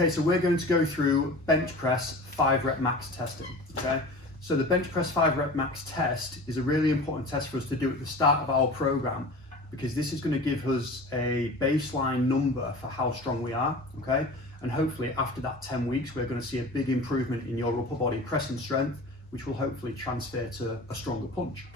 Okay, so we're going to go through bench press 5 rep max testing, okay? So the bench press 5 rep max test is a really important test for us to do at the start of our program, because this is going to give us a baseline number for how strong we are, okay? And hopefully after that 10 weeks, we're going to see a big improvement in your upper body pressing strength, which will hopefully transfer to a stronger punch.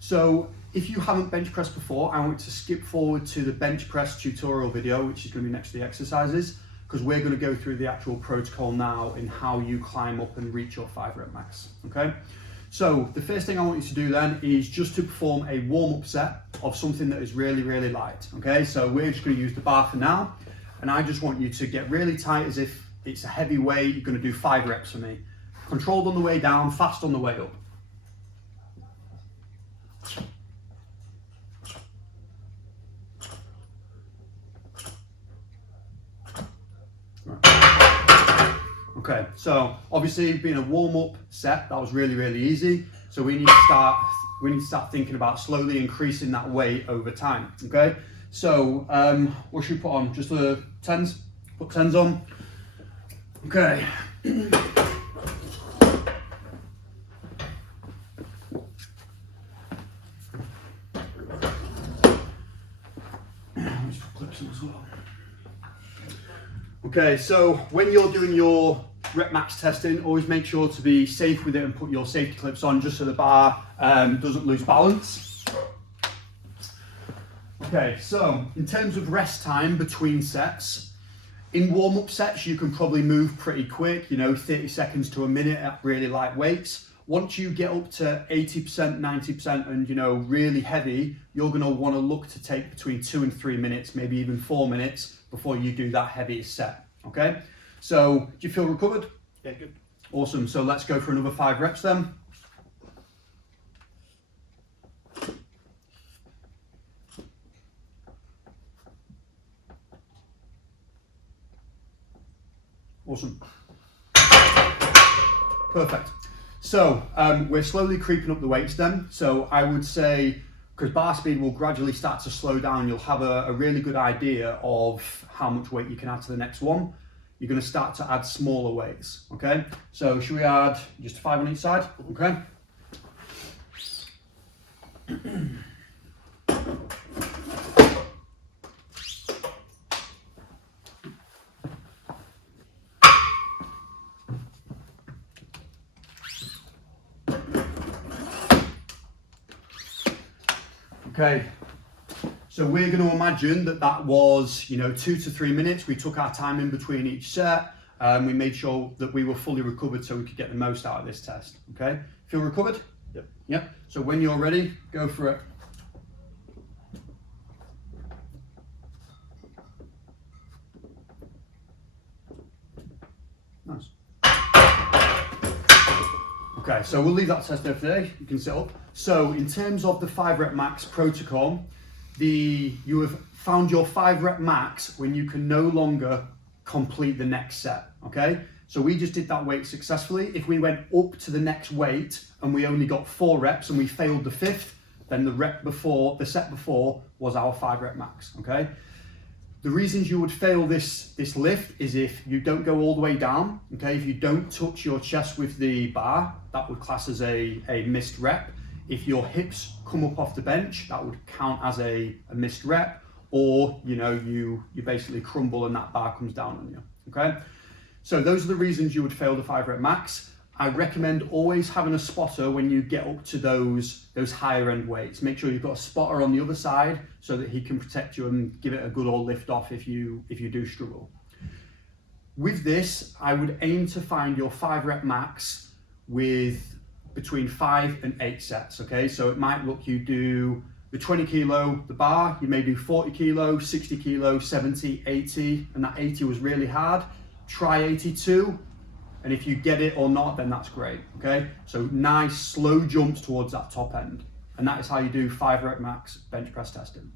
So if you haven't bench pressed before, I want to skip forward to the bench press tutorial video, which is going to be next to the exercises, because we're going to go through the actual protocol now in how you climb up and reach your 5 rep max, okay? So the first thing I want you to do then is just to perform a warm-up set of something that is really, really light, okay? So we're just going to use the bar for now, and I just want you to get really tight as if it's a heavy weight. You're going to do 5 reps for me. Controlled on the way down, fast on the way up. Okay, so obviously being a warm-up set, that was really, really easy. So we need to start thinking about slowly increasing that weight over time, okay? So what should we put on? Just the 10s? Put 10s on. Okay. Let's put clips in as well. Okay, so when you're doing your rep max testing, always make sure to be safe with it and put your safety clips on just so the bar doesn't lose balance. Okay, so in terms of rest time between sets, in warm-up sets you can probably move pretty quick, 30 seconds to a minute at really light weights. Once you get up to 80%, 90% and really heavy, you're going to want to look to take between 2 and 3 minutes, maybe even 4 minutes before you do that heaviest set, okay? So, do you feel recovered? Yeah, good. Awesome, so let's go for another 5 reps then. Awesome. Perfect. So, we're slowly creeping up the weights then. So I would say, because bar speed will gradually start to slow down, you'll have a really good idea of how much weight you can add to the next one. You're going to start to add smaller weights, okay? So should we add just 5 on each side, okay? Okay, so we're going to imagine that was, 2 to 3 minutes. We took our time in between each set. We made sure that we were fully recovered so we could get the most out of this test, okay? Feel recovered? Yep. Yep. So when you're ready, go for it. Nice. Okay, so we'll leave that test there for today. You can sit up. So in terms of the 5 rep max protocol, you have found your 5 rep max when you can no longer complete the next set, okay? So we just did that weight successfully. If we went up to the next weight and we only got 4 reps and we failed the 5th, then the set before was our 5 rep max, okay? The reasons you would fail this lift is if you don't go all the way down, okay? If you don't touch your chest with the bar, that would class as a missed rep. If your hips come up off the bench, that would count as a missed rep, or you basically crumble and that bar comes down on you, okay? So those are the reasons you would fail the 5 rep max. I recommend always having a spotter when you get up to those higher end weights. Make sure you've got a spotter on the other side so that he can protect you and give it a good old lift off if you do struggle. With this, I would aim to find your 5 rep max with between 5 and 8 sets, okay? So it might look, you do the 20 kilo, the bar, you may do 40 kilo, 60 kilo, 70, 80, and that 80 was really hard. Try 82, and if you get it or not, then that's great, okay? So nice, slow jumps towards that top end. And that is how you do 5 rep max bench press testing.